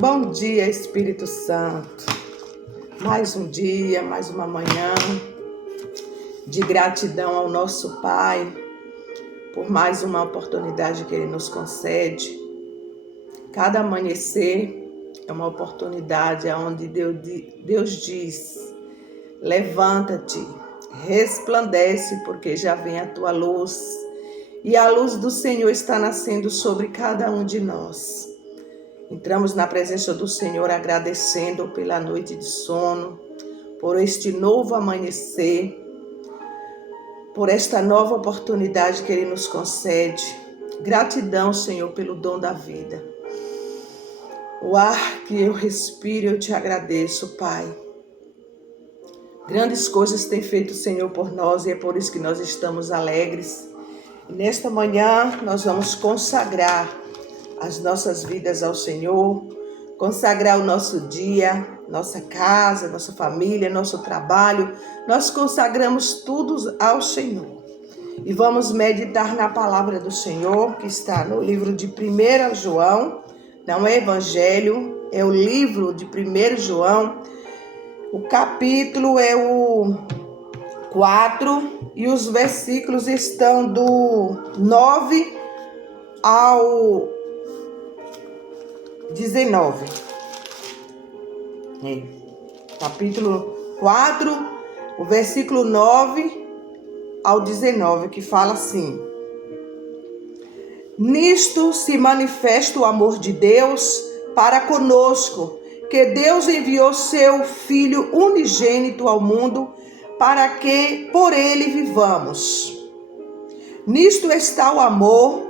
Bom dia, Espírito Santo. Mais um dia, mais uma manhã de gratidão ao nosso Pai por mais uma oportunidade que Ele nos concede. Cada amanhecer é uma oportunidade onde Deus diz: levanta-te, resplandece, porque já vem a tua luz. E a luz do Senhor está nascendo sobre cada um de nós. Entramos na presença do Senhor agradecendo pela noite de sono, por este novo amanhecer, por esta nova oportunidade que Ele nos concede. Gratidão, Senhor, pelo dom da vida. O ar que eu respiro, eu te agradeço, Pai. Grandes coisas tem feito o Senhor por nós e é por isso que nós estamos alegres. E nesta manhã nós vamos consagrar as nossas vidas ao Senhor, consagrar o nosso dia, nossa casa, nossa família, nosso trabalho. Nós consagramos tudo ao Senhor. E vamos meditar na palavra do Senhor, que está no livro de 1 João, não é Evangelho, é o livro de 1 João. O capítulo é o 4 e os versículos estão do 9 ao 19. Capítulo 4, o versículo 9 ao 19, que fala assim: nisto se manifesta o amor de Deus para conosco, que Deus enviou seu Filho unigênito ao mundo, para que por ele vivamos. Nisto está o amor,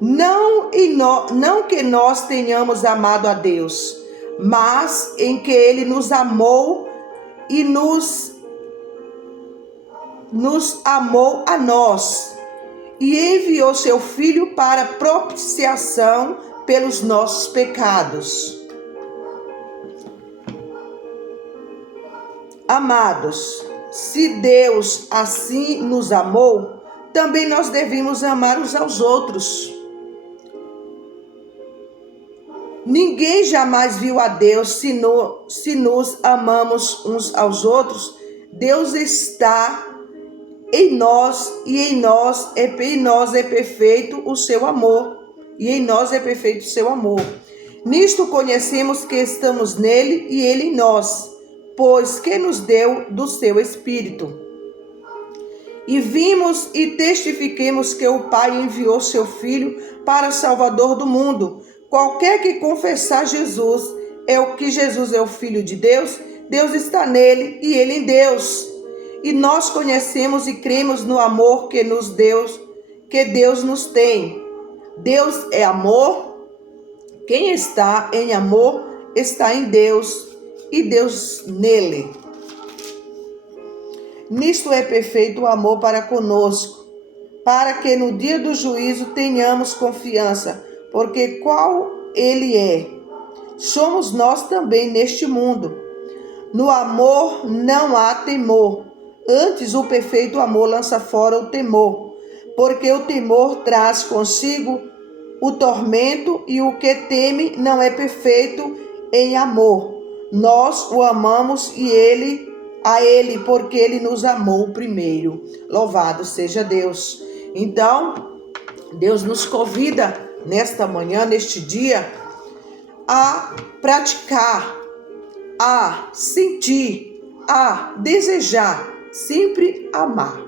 não que nós tenhamos amado a Deus, mas em que Ele nos amou e nos amou a nós, e enviou seu Filho para propiciação pelos nossos pecados. Amados, se Deus assim nos amou, também nós devemos amar uns aos outros. Ninguém jamais viu a Deus se nos amamos uns aos outros. Deus está em nós e em nós é perfeito o seu amor. E em nós é perfeito o seu amor. Nisto conhecemos que estamos nele e ele em nós, pois que nos deu do seu Espírito. E vimos e testifiquemos que o Pai enviou seu Filho para Salvador do mundo. Qualquer que confessar Jesus é o Filho de Deus, Deus está nele e ele em Deus. E nós conhecemos e cremos no amor que Deus nos tem. Deus é amor. Quem está em amor está em Deus e Deus nele. Nisto é perfeito o amor para conosco, para que no dia do juízo tenhamos confiança, porque qual ele é, somos nós também neste mundo. No amor não há temor, antes o perfeito amor lança fora o temor, porque o temor traz consigo o tormento, e o que teme não é perfeito em amor. Nós o amamos a ele, porque ele nos amou primeiro. Louvado seja Deus. Então, Deus nos convida nesta manhã, neste dia, a praticar, a sentir, a desejar, sempre amar.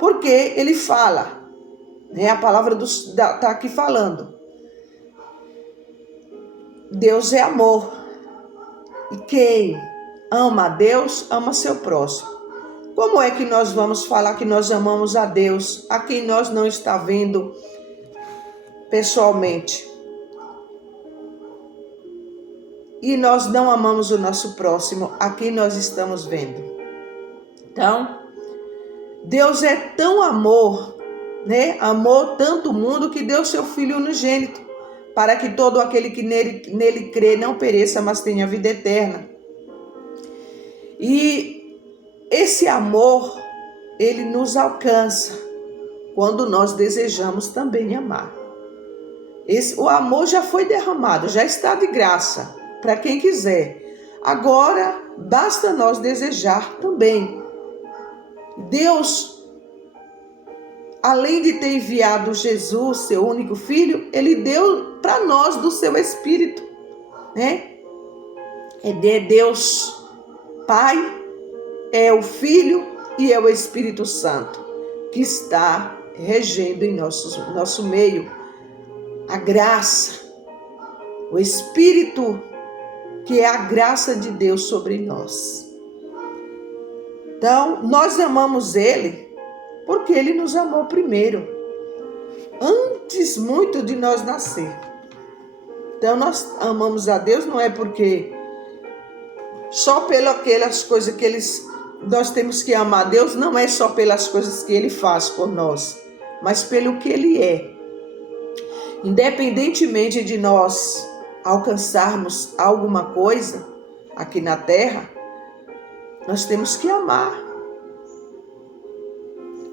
Porque ele fala, a palavra está aqui falando. Deus é amor. E quem ama a Deus, ama seu próximo. Como é que nós vamos falar que nós amamos a Deus, a quem nós não está vendo pessoalmente? E nós não amamos o nosso próximo, a quem nós estamos vendo. Então, Deus é tão amor, amou tanto o mundo que deu seu Filho unigênito, para que todo aquele que nele crê não pereça, mas tenha vida eterna. E esse amor, ele nos alcança quando nós desejamos também amar. O amor já foi derramado, já está de graça para quem quiser. Agora, basta nós desejar também. Deus, além de ter enviado Jesus, seu único filho, ele deu para nós do seu Espírito, né? É de Deus Pai, é o Filho e é o Espírito Santo que está regendo em nosso meio. A graça, o Espírito, que é a graça de Deus sobre nós. Então, nós amamos Ele porque Ele nos amou primeiro, antes muito de nós nascer. Então, nós amamos a Deus não é porque só pelas coisas que nós temos que amar a Deus, não é só pelas coisas que Ele faz por nós, mas pelo que Ele é. Independentemente de nós alcançarmos alguma coisa aqui na terra, nós temos que amar.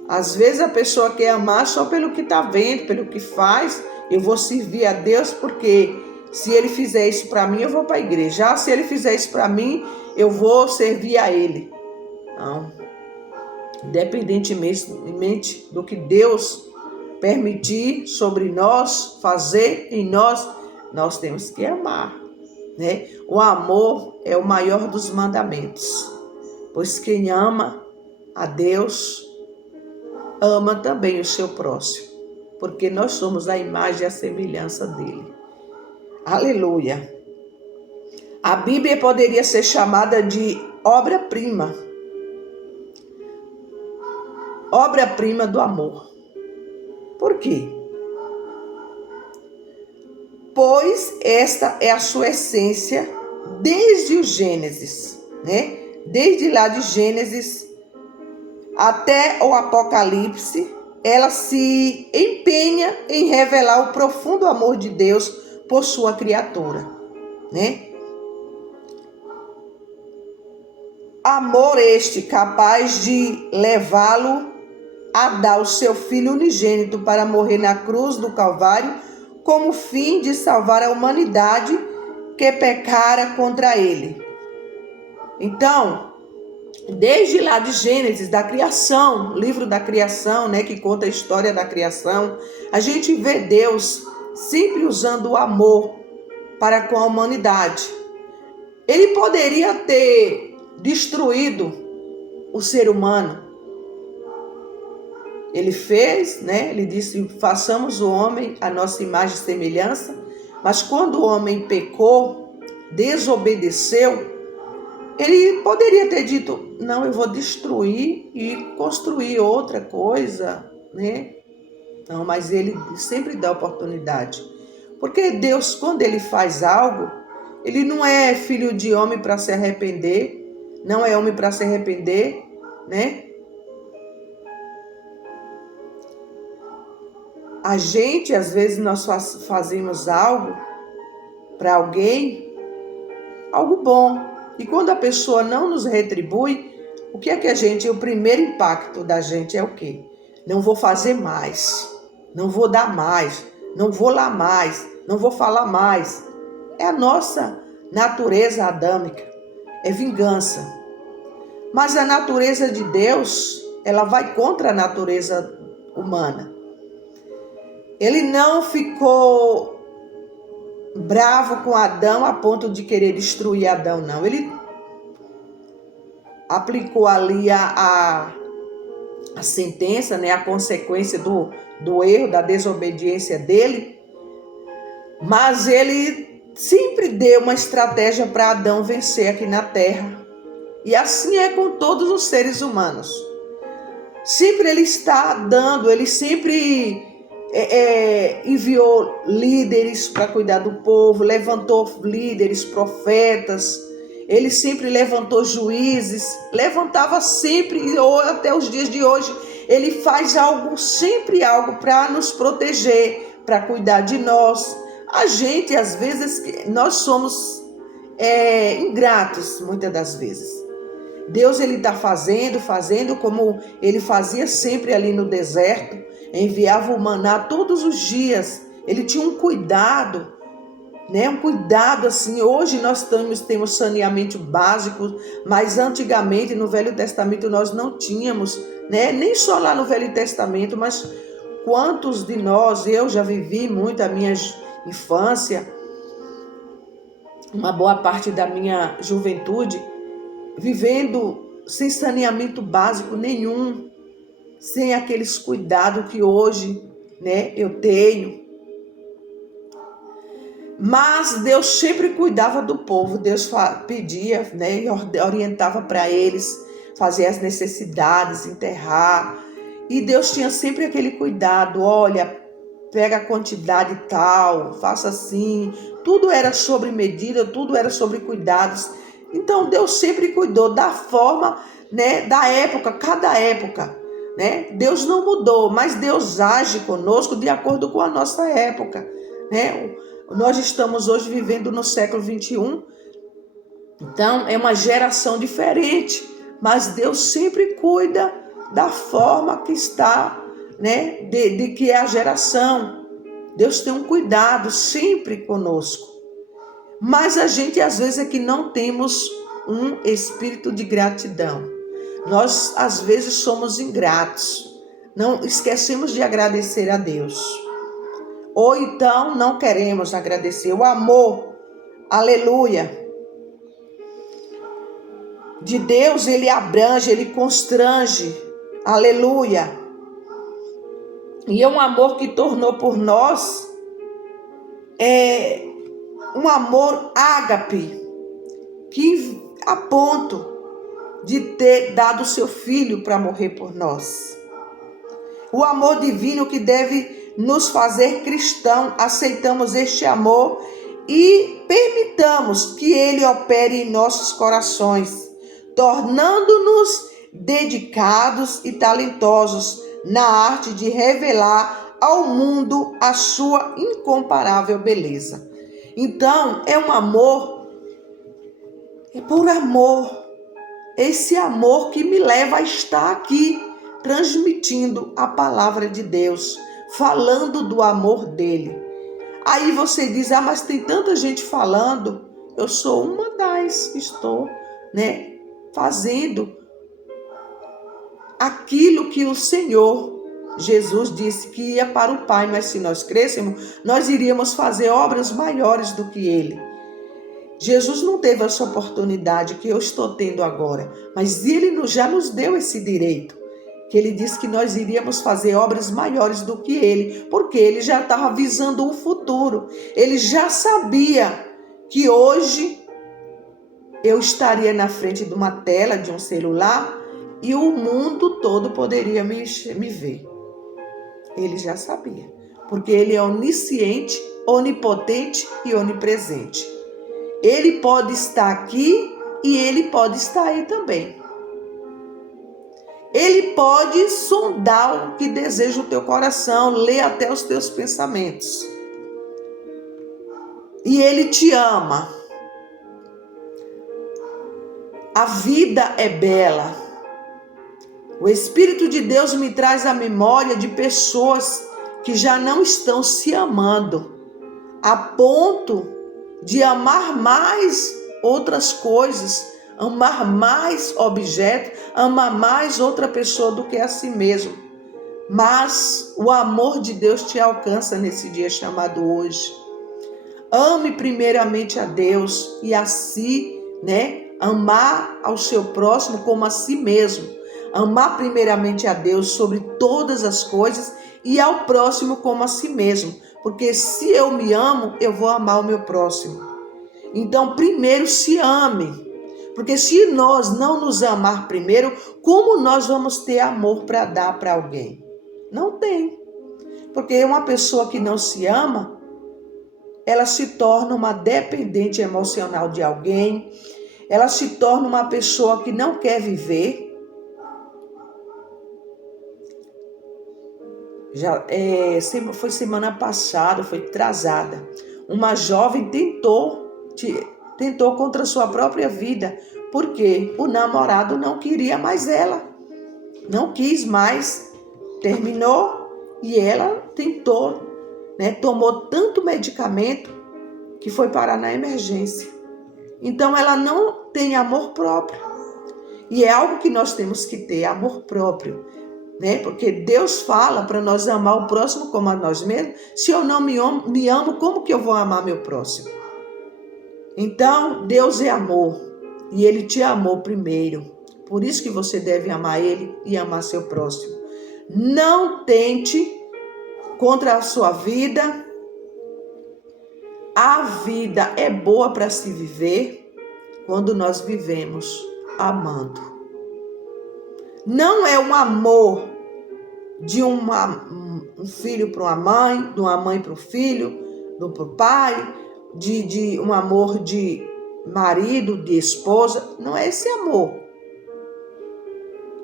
Às vezes a pessoa quer amar só pelo que está vendo, pelo que faz. Eu vou servir a Deus porque se Ele fizer isso para mim, eu vou para a igreja. Se Ele fizer isso para mim, eu vou servir a Ele. Não. Independentemente do que Deus permitir sobre nós, fazer em nós, nós temos que amar, né? O amor é o maior dos mandamentos, pois quem ama a Deus, ama também o seu próximo, porque nós somos a imagem e a semelhança dele. Aleluia! A Bíblia poderia ser chamada de obra-prima, obra-prima do amor. Por quê? Pois esta é a sua essência desde o Gênesis, né? Desde lá de Gênesis até o Apocalipse, ela se empenha em revelar o profundo amor de Deus por sua criatura, né? Amor este capaz de levá-lo a dar o seu Filho unigênito para morrer na cruz do Calvário, como fim de salvar a humanidade que pecara contra ele. Então, desde lá de Gênesis, da criação, livro da criação, né, que conta a história da criação, a gente vê Deus sempre usando o amor para com a humanidade. Ele poderia ter destruído o ser humano. Ele fez, né? Ele disse, façamos o homem a nossa imagem e semelhança. Mas quando o homem pecou, desobedeceu, ele poderia ter dito, não, eu vou destruir e construir outra coisa, né? Não, mas ele sempre dá oportunidade. Porque Deus, quando ele faz algo, ele não é filho de homem para se arrepender, não é homem para se arrepender, né? A gente, às vezes, nós fazemos algo para alguém, algo bom. E quando a pessoa não nos retribui, o que é que o primeiro impacto da gente é o quê? Não vou fazer mais, não vou dar mais, não vou lá mais, não vou falar mais. É a nossa natureza adâmica, é vingança. Mas a natureza de Deus, ela vai contra a natureza humana. Ele não ficou bravo com Adão a ponto de querer destruir Adão, não. Ele aplicou ali a sentença, né, a consequência do erro, da desobediência dele, mas ele sempre deu uma estratégia para Adão vencer aqui na terra. E assim é com todos os seres humanos. Sempre ele está dando, ele sempre enviou líderes para cuidar do povo, levantou líderes, profetas, ele sempre levantou juízes, levantava sempre, ou até os dias de hoje, ele faz sempre algo para nos proteger, para cuidar de nós. A gente, às vezes, nós somos ingratos, muitas das vezes. Deus, ele está fazendo como ele fazia sempre ali no deserto, enviava o maná todos os dias Ele tinha um cuidado, né? Um cuidado assim. Hoje nós temos saneamento básico, mas antigamente no Velho Testamento nós não tínhamos, né? Nem só lá no Velho Testamento, mas quantos de nós, eu já vivi muito a minha infância, uma boa parte da minha juventude, vivendo sem saneamento básico nenhum, sem aqueles cuidados que hoje, né, eu tenho. Mas Deus sempre cuidava do povo. Deus pedia, né, e orientava para eles fazer as necessidades, enterrar. E Deus tinha sempre aquele cuidado. Olha, pega a quantidade tal, faça assim. Tudo era sobre medida, tudo era sobre cuidados. Então Deus sempre cuidou da forma, né, da época, cada época, né? Deus não mudou, mas Deus age conosco de acordo com a nossa época, né? Nós estamos hoje vivendo no século 21, então é uma geração diferente, mas Deus sempre cuida da forma que está, né, de que é a geração. Deus tem um cuidado sempre conosco. Mas a gente às vezes é que não temos um espírito de gratidão. Nós às vezes somos ingratos. Não esquecemos de agradecer a Deus. Ou então não queremos agradecer. O amor, aleluia, de Deus, ele abrange, ele constrange. Aleluia. E é um amor que tornou por nós um amor ágape, que a ponto de ter dado seu filho para morrer por nós. O amor divino que deve nos fazer cristão, aceitamos este amor e permitamos que ele opere em nossos corações, tornando-nos dedicados e talentosos na arte de revelar ao mundo a sua incomparável beleza. Então, é um amor, é por amor, esse amor que me leva a estar aqui, transmitindo a palavra de Deus, falando do amor dele. Aí você diz, mas tem tanta gente falando. Eu sou uma das que estou, né, fazendo aquilo que o Senhor Jesus disse que ia para o Pai, mas se nós crescêssemos, nós iríamos fazer obras maiores do que ele. Jesus não teve essa oportunidade que eu estou tendo agora, mas ele já nos deu esse direito, que ele disse que nós iríamos fazer obras maiores do que ele, porque ele já estava visando o futuro. Ele já sabia que hoje eu estaria na frente de uma tela, de um celular, e o mundo todo poderia me ver. Ele já sabia, porque ele é onisciente, onipotente e onipresente. Ele pode estar aqui e ele pode estar aí também. Ele pode sondar o que deseja o teu coração, ler até os teus pensamentos. E ele te ama. A vida é bela. O Espírito de Deus me traz a memória de pessoas que já não estão se amando, a ponto de amar mais outras coisas, amar mais objetos, amar mais outra pessoa do que a si mesmo. Mas o amor de Deus te alcança nesse dia chamado hoje. Ame primeiramente a Deus e a si, né? Amar ao seu próximo como a si mesmo. Amar primeiramente a Deus sobre todas as coisas e ao próximo como a si mesmo. Porque se eu me amo, eu vou amar o meu próximo. Então, primeiro se ame. Porque se nós não nos amar primeiro, como nós vamos ter amor para dar para alguém? Não tem. Porque uma pessoa que não se ama, ela se torna uma dependente emocional de alguém. Ela se torna uma pessoa que não quer viver. Foi semana passada, foi atrasada. Uma jovem tentou contra a sua própria vida, porque o namorado não queria mais ela. Não quis mais. Terminou e ela tentou né, tomou tanto medicamento que foi parar na emergência. Então ela não tem amor próprio. E é algo que nós temos que ter, amor próprio, né? Porque Deus fala para nós amar o próximo como a nós mesmos. Se eu não me amo, como que eu vou amar meu próximo? Então, Deus é amor e Ele te amou primeiro. Por isso que você deve amar Ele e amar seu próximo. Não tente contra a sua vida. A vida é boa para se viver quando nós vivemos amando. Não é um amor de um filho para uma mãe, de uma mãe para o filho, para o pai, de um amor de marido, de esposa. Não é esse amor.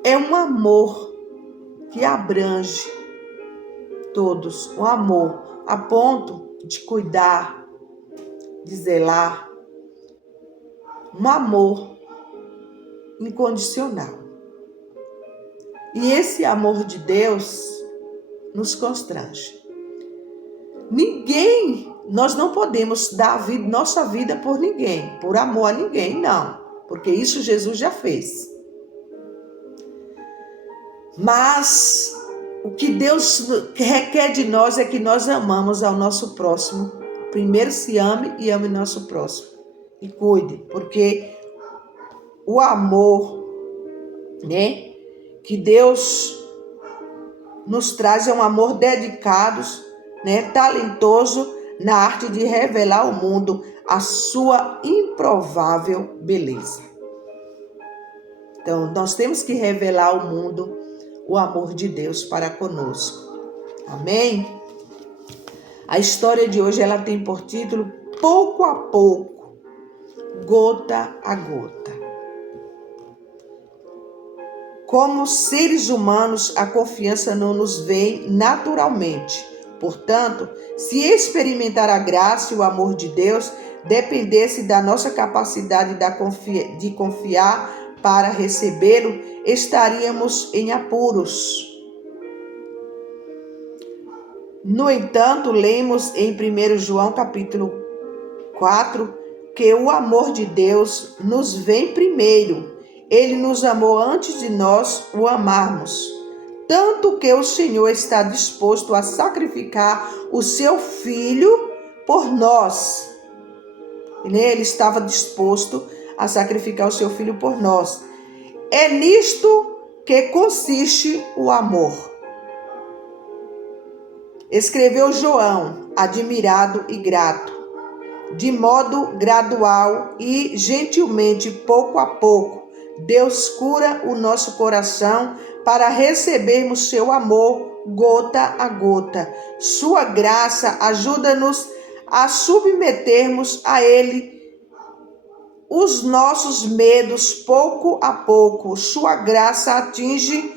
É um amor que abrange todos. Um amor a ponto de cuidar, de zelar. Um amor incondicional. E esse amor de Deus nos constrange. Nós não podemos dar nossa vida por ninguém, por amor a ninguém, não. Porque isso Jesus já fez. Mas o que Deus requer de nós é que nós amamos ao nosso próximo. Primeiro se ame e ame nosso próximo. E cuide, porque o amor, né, que Deus nos traz é um amor dedicado, né, talentoso na arte de revelar ao mundo a sua improvável beleza. Então, nós temos que revelar ao mundo o amor de Deus para conosco. Amém? A história de hoje ela tem por título Pouco a Pouco, Gota a Gota. Como seres humanos, a confiança não nos vem naturalmente. Portanto, se experimentar a graça e o amor de Deus dependesse da nossa capacidade de confiar para recebê-lo, estaríamos em apuros. No entanto, lemos em 1 João capítulo 4 que o amor de Deus nos vem primeiro. Ele nos amou antes de nós o amarmos. Tanto que o Senhor está disposto a sacrificar o seu Filho por nós. Ele estava disposto a sacrificar o seu Filho por nós. É nisto que consiste o amor. Escreveu João, admirado e grato. De modo gradual e gentilmente, pouco a pouco, Deus cura o nosso coração para recebermos seu amor gota a gota. Sua graça ajuda-nos a submetermos a Ele os nossos medos pouco a pouco. Sua graça atinge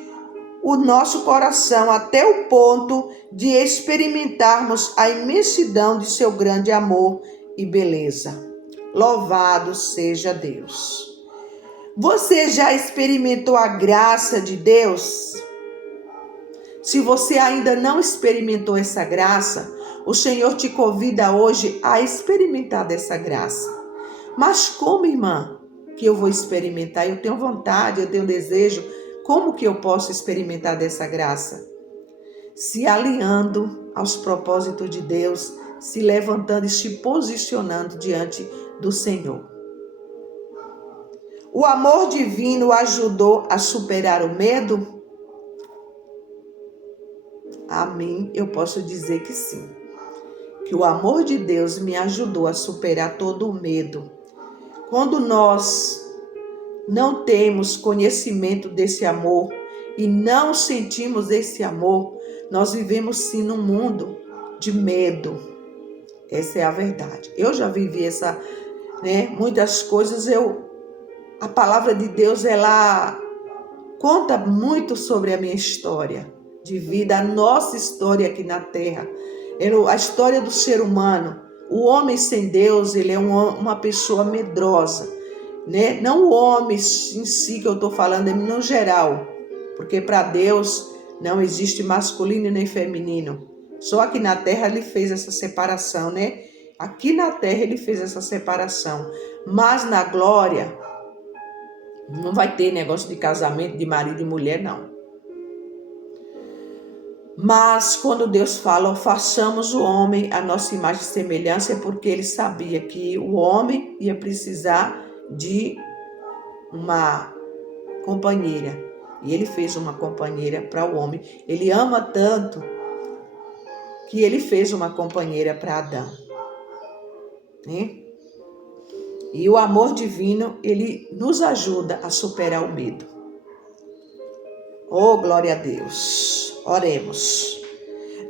o nosso coração até o ponto de experimentarmos a imensidão de seu grande amor e beleza. Louvado seja Deus. Você já experimentou a graça de Deus? Se você ainda não experimentou essa graça, o Senhor te convida hoje a experimentar dessa graça. Mas como, irmã, que eu vou experimentar? Eu tenho vontade, eu tenho desejo. Como que eu posso experimentar dessa graça? Se alinhando aos propósitos de Deus, se levantando e se posicionando diante do Senhor. O amor divino ajudou a superar o medo? A mim, eu posso dizer que sim. Que o amor de Deus me ajudou a superar todo o medo. Quando nós não temos conhecimento desse amor e não sentimos esse amor, nós vivemos sim num mundo de medo. Essa é a verdade. Eu já vivi muitas coisas. A palavra de Deus, ela conta muito sobre a minha história de vida, a nossa história aqui na Terra. A história do ser humano. O homem sem Deus, ele é uma pessoa medrosa, né? Não o homem em si que eu estou falando, é no geral. Porque para Deus não existe masculino nem feminino. Só aqui na terra ele fez essa separação, né? Aqui na terra ele fez essa separação. Mas na glória, não vai ter negócio de casamento de marido e mulher, não. Mas quando Deus fala, façamos o homem a nossa imagem e semelhança, é porque ele sabia que o homem ia precisar de uma companheira. E ele fez uma companheira para o homem. Ele ama tanto que ele fez uma companheira para Adão. Né? E o amor divino, ele nos ajuda a superar o medo. Oh, glória a Deus. Oremos.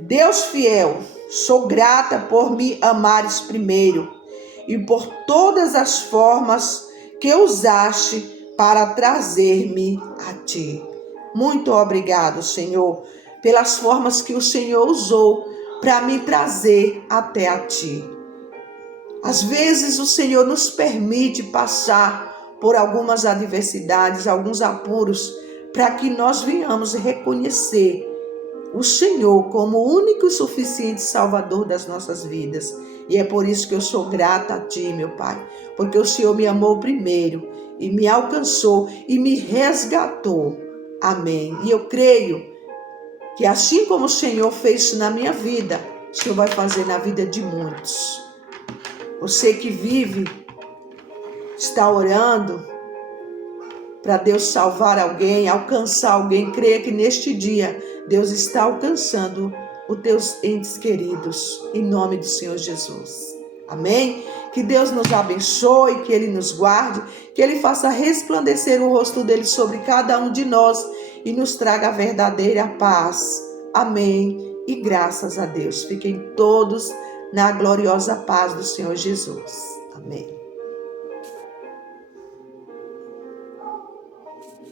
Deus fiel, sou grata por me amares primeiro e por todas as formas que usaste para trazer-me a ti. Muito obrigado, Senhor, pelas formas que o Senhor usou para me trazer até a ti. Às vezes o Senhor nos permite passar por algumas adversidades, alguns apuros, para que nós venhamos reconhecer o Senhor como o único e suficiente Salvador das nossas vidas. E é por isso que eu sou grata a ti, meu Pai, porque o Senhor me amou primeiro e me alcançou e me resgatou. Amém. E eu creio que assim como o Senhor fez isso na minha vida, o Senhor vai fazer na vida de muitos. Você que vive, está orando para Deus salvar alguém, alcançar alguém, creia que neste dia Deus está alcançando os teus entes queridos, em nome do Senhor Jesus. Amém? Que Deus nos abençoe, que Ele nos guarde, que Ele faça resplandecer o rosto dEle sobre cada um de nós e nos traga a verdadeira paz. Amém? E graças a Deus. Fiquem todos na gloriosa paz do Senhor Jesus. Amém.